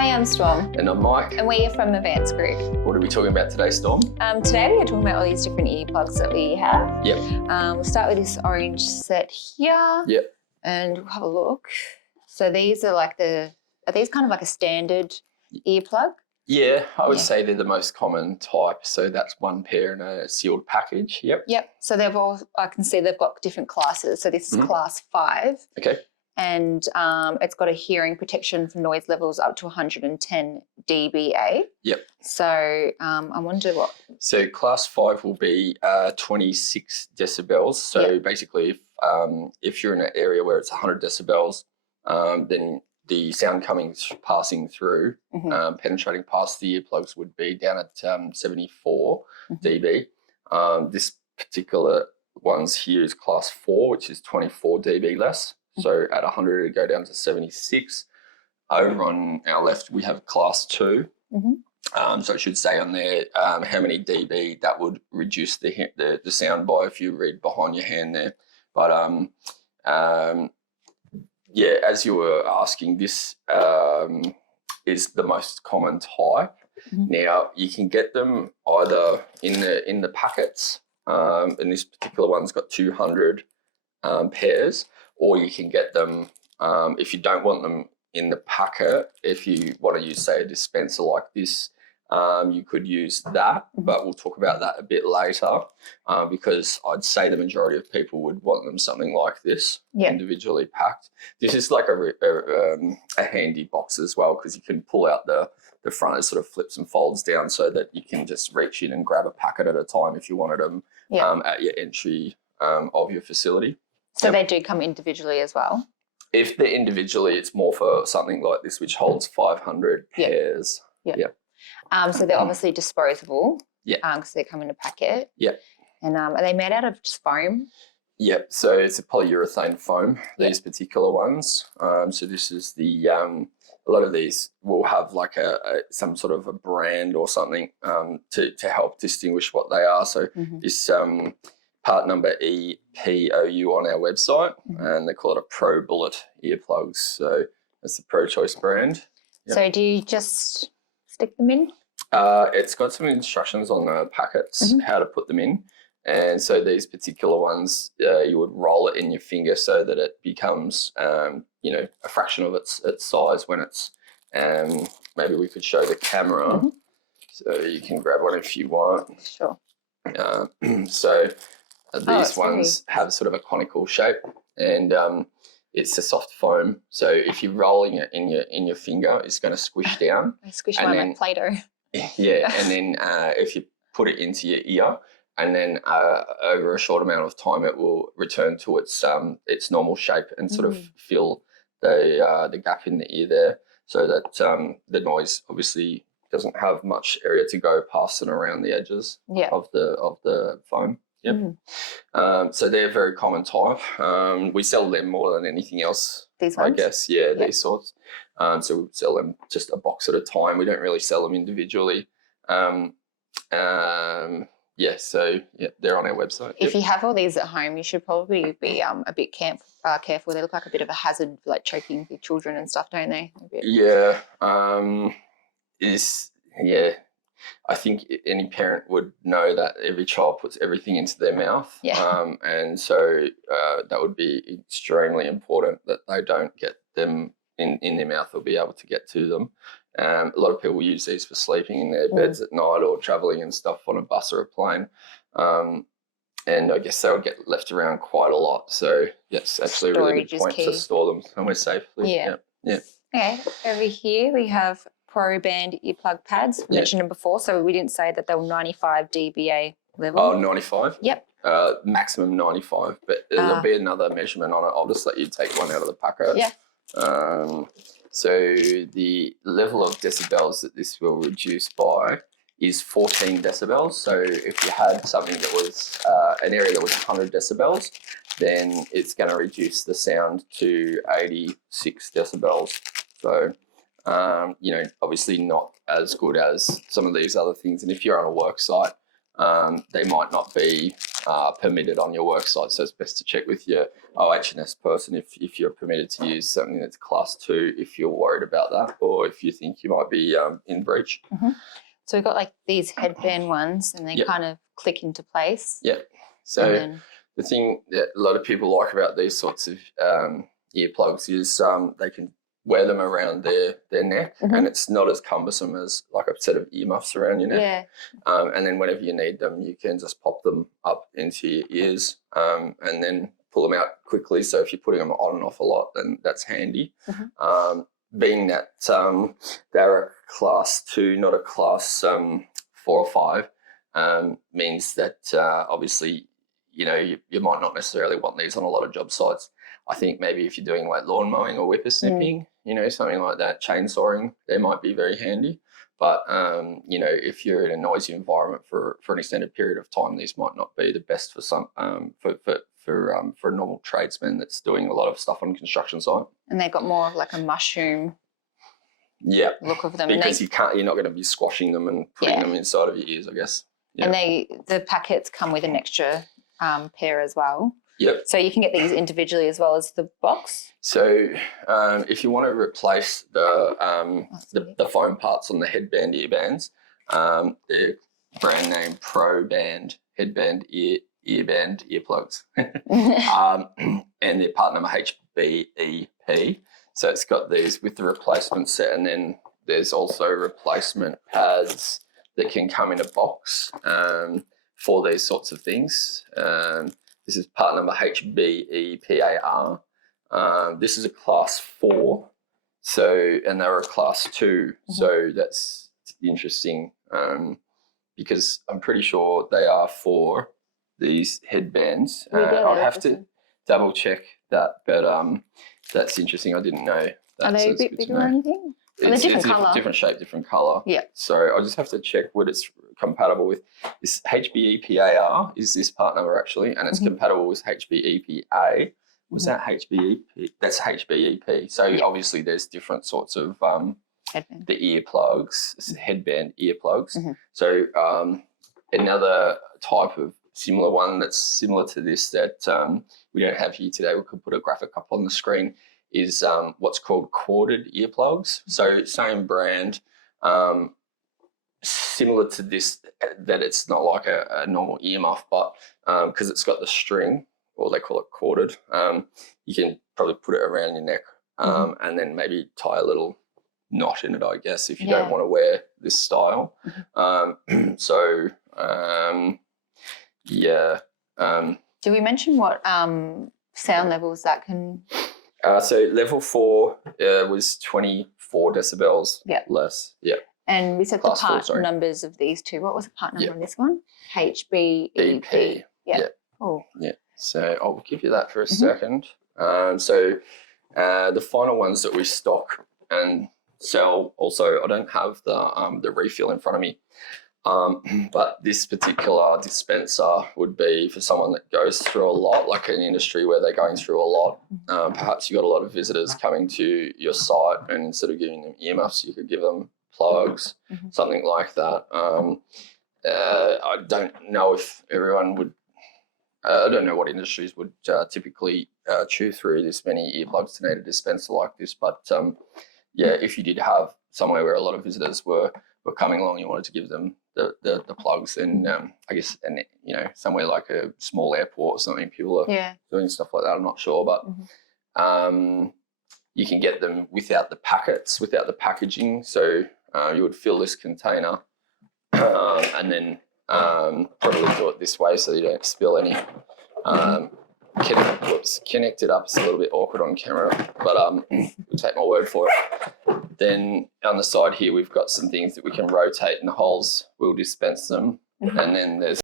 Hi, I'm Storm. And I'm Mike. And we are from Advanced Group. What are we talking about today, Storm? Today we are talking about all these different earplugs that we have. Yep. We'll start with this orange set here. Yep. And we'll have a look. So these are like are these kind of like a standard earplug? Yeah, I would say they're the most common type. So that's one pair in a sealed package. Yep. Yep. So I can see they've got different classes. So this is class 5. Okay. And it's got a hearing protection for noise levels up to 110 dBA. Yep. So I wonder what. So class 5 will be 26 decibels. So basically, if you're in an area where it's 100 decibels, then the sound passing through, penetrating past the earplugs would be down at 74 dB. This particular one's here is class 4, which is 24 dB less. So at 100, it'd go down to 76. Over on our left, we have class 2. So it should say on there how many dB that would reduce the sound by if you read behind your hand there. But yeah, as you were asking, this is the most common type. Now you can get them either in the packets, and this particular one's got 200 pairs, or you can get them if you don't want them in the packet. If you want to use, say, a dispenser like this, you could use that, but we'll talk about that a bit later because I'd say the majority of people would want them something like this, individually packed. This is like a handy box as well because you can pull out the front. It sort of flips and folds down so that you can just reach in and grab a packet at a time if you wanted them at your entry of your facility. So they do come individually as well? If they're individually, it's more for something like this, which holds 500 pairs. So they're obviously disposable. Because they come in a packet. Yep. And are they made out of just foam? Yep. So it's a polyurethane foam, these particular ones. So this is the, a lot of these will have like some sort of a brand or something to help distinguish what they are. So this part number EPOU on our website, and they call it a Pro Bullet earplugs. So that's the Prochoice brand. Yep. So do you just stick them in? It's got some instructions on the packets how to put them in, and so these particular ones you would roll it in your finger so that it becomes a fraction of its size when it's maybe we could show the camera so you can grab one if you want. Sure. So these ones have sort of a conical shape, and it's a soft foam. So if you're rolling it in your finger, it's going to squish down. I squish mine like Play-Doh. Yeah, and then if you put it into your ear, and then over a short amount of time, it will return to its normal shape and sort of fill the gap in the ear there, so that the noise obviously doesn't have much area to go past and around the edges of the foam. Yep. So they're a very common type. We sell them more than anything else. These ones? I guess, these sorts. So we sell them just a box at a time. We don't really sell them individually. So they're on our website. If you have all these at home, you should probably be a bit careful. They look like a bit of a hazard, like choking with children and stuff, don't they? I think any parent would know that every child puts everything into their mouth. And so that would be extremely important that they don't get them in their mouth or be able to get to them. A lot of people use these for sleeping in their beds at night or travelling and stuff on a bus or a plane. And I guess they would get left around quite a lot. So, it's actually a really good point to store them somewhere safely. Yeah. Okay, over here we have Pro Band earplug pads. We mentioned them before, so we didn't say that they were 95 dBA level. Oh, 95? Yep. Maximum 95, but there'll be another measurement on it. I'll just let you take one out of the packet. Yeah. So the level of decibels that this will reduce by is 14 decibels. So if you had something that was an area that was 100 decibels, then it's going to reduce the sound to 86 decibels. So obviously not as good as some of these other things. And if you're on a work site, they might not be permitted on your work site. So it's best to check with your OH&S person if you're permitted to use something that's class 2 if you're worried about that, or if you think you might be in breach. So we've got like these headband ones, and they kind of click into place. Yeah. So the thing that a lot of people like about these sorts of earplugs is they can wear them around their neck, and it's not as cumbersome as like a set of earmuffs around your neck. And then whenever you need them, you can just pop them up into your ears and then pull them out quickly. So if you're putting them on and off a lot, then that's handy. Being that they're a class 2, not a class 4 or 5, means that obviously, you might not necessarily want these on a lot of job sites. I think maybe if you're doing like lawn mowing or whippersnipping, something like that, chainsawing, they might be very handy. But, if you're in a noisy environment for an extended period of time, these might not be the best for some for a normal tradesman that's doing a lot of stuff on a construction site. And they've got more of like a mushroom look of them. Because you're not going to be squashing them and putting them inside of your ears, I guess. And the packets come with an extra pair as well. Yep. So you can get these individually as well as the box. So if you want to replace the foam parts on the headband earbands, they're brand name Headband Ear Plugs, and they're part number HBEP. So it's got these with the replacement set, and then there's also replacement pads that can come in a box for these sorts of things. This is part number HBEPAR. This is a class 4, and they're a class 2. So that's interesting because I'm pretty sure they are for these headbands. I'll have to double check that, but that's interesting. I didn't know that. Are they a bit bigger or anything? It's different colour. Different shape, different colour. Yeah. So I just have to check what it's compatible with. This HBEPAR is this part number actually, and it's compatible with HBEPA. Was that HBEP? That's HBEP. So obviously there's different sorts of the earplugs, headband earplugs. So another type of similar one that's similar to this that we don't have here today, we could put a graphic up on the screen, is what's called Uncorded earplugs. So same brand, similar to this, that it's not like a normal earmuff, but because it's got the string, or they call it corded, you can probably put it around your neck and then maybe tie a little knot in it, I guess, if you don't want to wear this style. Do we mention what sound levels that can? So level 4 was 24 decibels less. Yeah. And we said class the part 4, numbers of these two. What was the part number on this one? HBEP. Yeah. Oh. Yeah. So I'll give you that for a second. So the final ones that we stock and sell, also I don't have the refill in front of me, but this particular dispenser would be for someone that goes through a lot, like an industry where they're going through a lot. Perhaps you got a lot of visitors coming to your site, and instead of giving them earmuffs, you could give them plugs, something like that. I don't know if everyone would. I don't know what industries would typically chew through this many earplugs to need a dispenser like this, but if you did have somewhere where a lot of visitors were coming along, you wanted to give them the plugs, and I guess, and somewhere like a small airport or something, people are doing stuff like that. I'm not sure, but you can get them without the packets, without the packaging. So you would fill this container and then probably do it this way so you don't spill any. Connect it up. It's a little bit awkward on camera, but we'll take my word for it. Then on the side here, we've got some things that we can rotate in the holes. We'll dispense them, and then there's